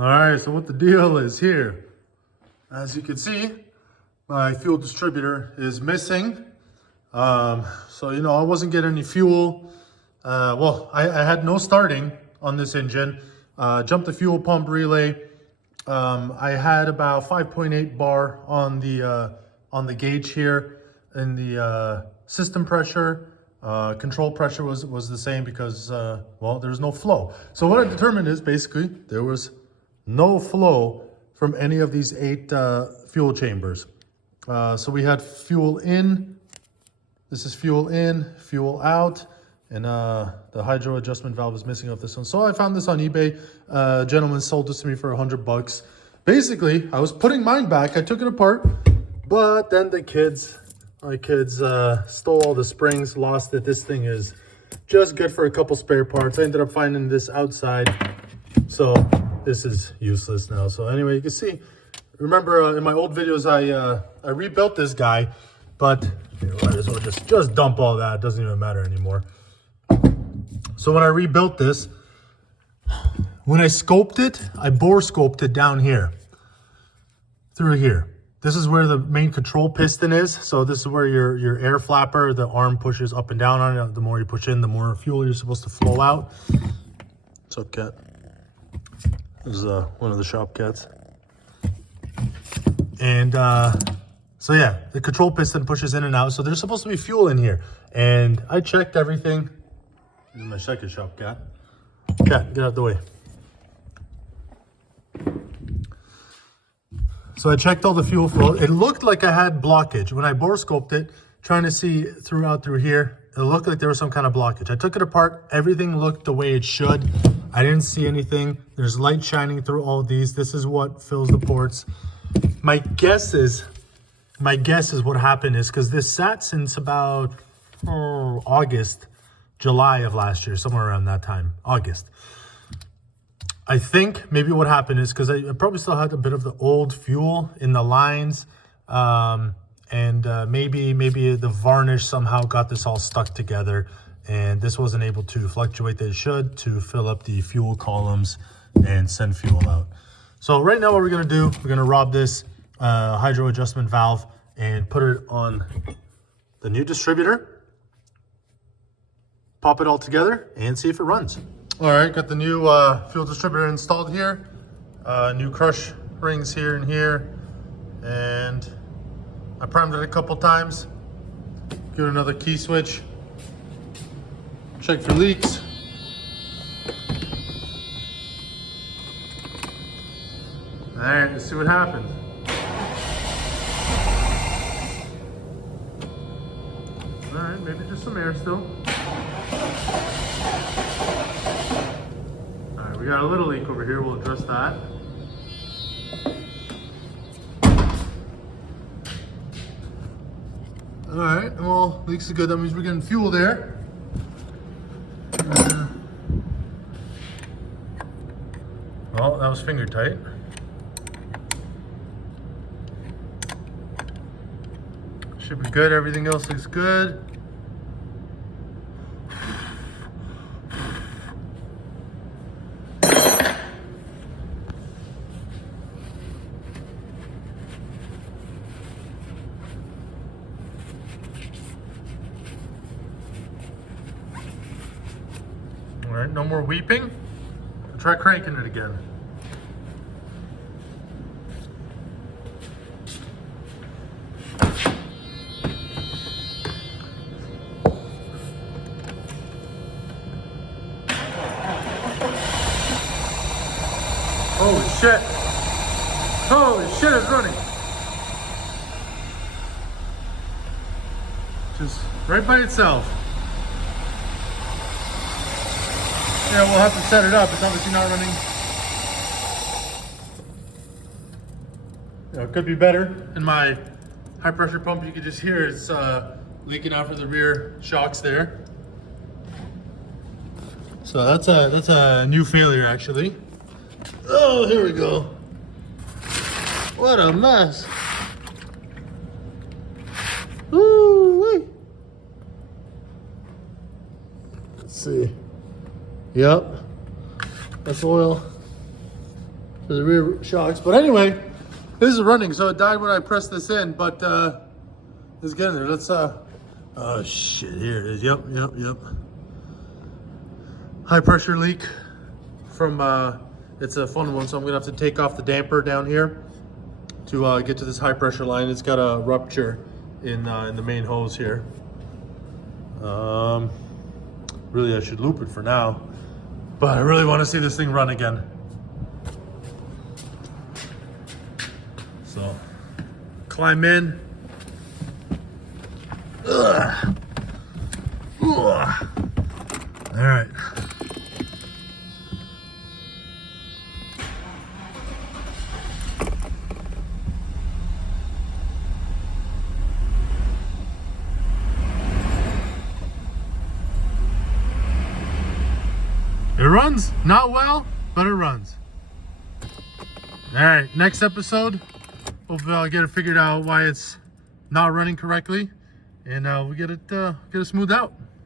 All right, so what the deal is here, as you can see, my fuel distributor is missing. So, you know, I wasn't getting any fuel. I had no starting on this engine. Jumped the fuel pump relay. I had about 5.8 bar on the gauge here, and the system pressure, control pressure was the same because, well, there's no flow. So what I determined is basically there was no flow from any of these 8 fuel chambers. So we had fuel in, this is fuel in, fuel out, and the hydro adjustment valve is missing off this one. So I found this on eBay. A gentleman sold this to me for $100. Basically, I was putting mine back, I took it apart, but then my kids stole all the springs, lost it. This thing is just good for a couple spare parts. I ended up finding this outside, so this is useless now. So anyway, you can see, remember in my old videos, I rebuilt this guy, but you know, might as well just dump all that. It doesn't even matter anymore. So when I rebuilt this, when I scoped it, I bore scoped it down here, through here. This is where the main control piston is. So this is where your air flapper, the arm pushes up and down on it. The more you push in, the more fuel you're supposed to flow out. What's up, cat? This is one of the shop cats. And so yeah, the control piston pushes in and out. So there's supposed to be fuel in here. And I checked everything. This is my second shop cat. Cat, get out of the way. So I checked all the fuel flow. It looked like I had blockage. When I bore scoped it, trying to see through here, it looked like there was some kind of blockage. I took it apart. Everything looked the way it should. I didn't see anything. There's light shining through all of these. This is what fills the ports. My guess is what happened is because this sat since about August, July of last year, somewhere around that time, August. I think maybe what happened is because I probably still had a bit of the old fuel in the lines, and maybe the varnish somehow got this all stuck together, and this wasn't able to fluctuate that it should to fill up the fuel columns and send fuel out. So right now what we're gonna do, we're gonna rob this hydro adjustment valve and put it on the new distributor, pop it all together and see if it runs. All right, got the new fuel distributor installed here. New crush rings here and here. And I primed it a couple times. Give it another key switch. Check for leaks. All right, let's see what happens. All right, maybe just some air still. We got a little leak over here, we'll address that. All right, well, leaks are good, that means we're getting fuel there. Well, that was finger tight. Should be good, everything else looks good. All right, no more weeping. I'll try cranking it again. Holy shit. Holy shit, it's running. Just right by itself. Yeah, we'll have to set it up. It's obviously not running. You know, it could be better. In my high pressure pump, you can just hear it's leaking out for the rear shocks there. So that's a new failure actually. Oh, here we go. What a mess. Woo-wee. Let's see. Yep, that's oil. for the rear shocks. But anyway, this is running, so it died when I pressed this in, but let's get in there. Let's oh shit, here it is. Yep. High pressure leak from it's a fun one, so I'm gonna have to take off the damper down here to get to this high pressure line. It's got a rupture in the main hose here. Really, I should loop it for now, but I really want to see this thing run again. So, climb in. Ugh. Ugh. All right. It runs, not well, but it runs. All right, next episode, hopefully I'll get it figured out why it's not running correctly, and we'll get it smoothed out.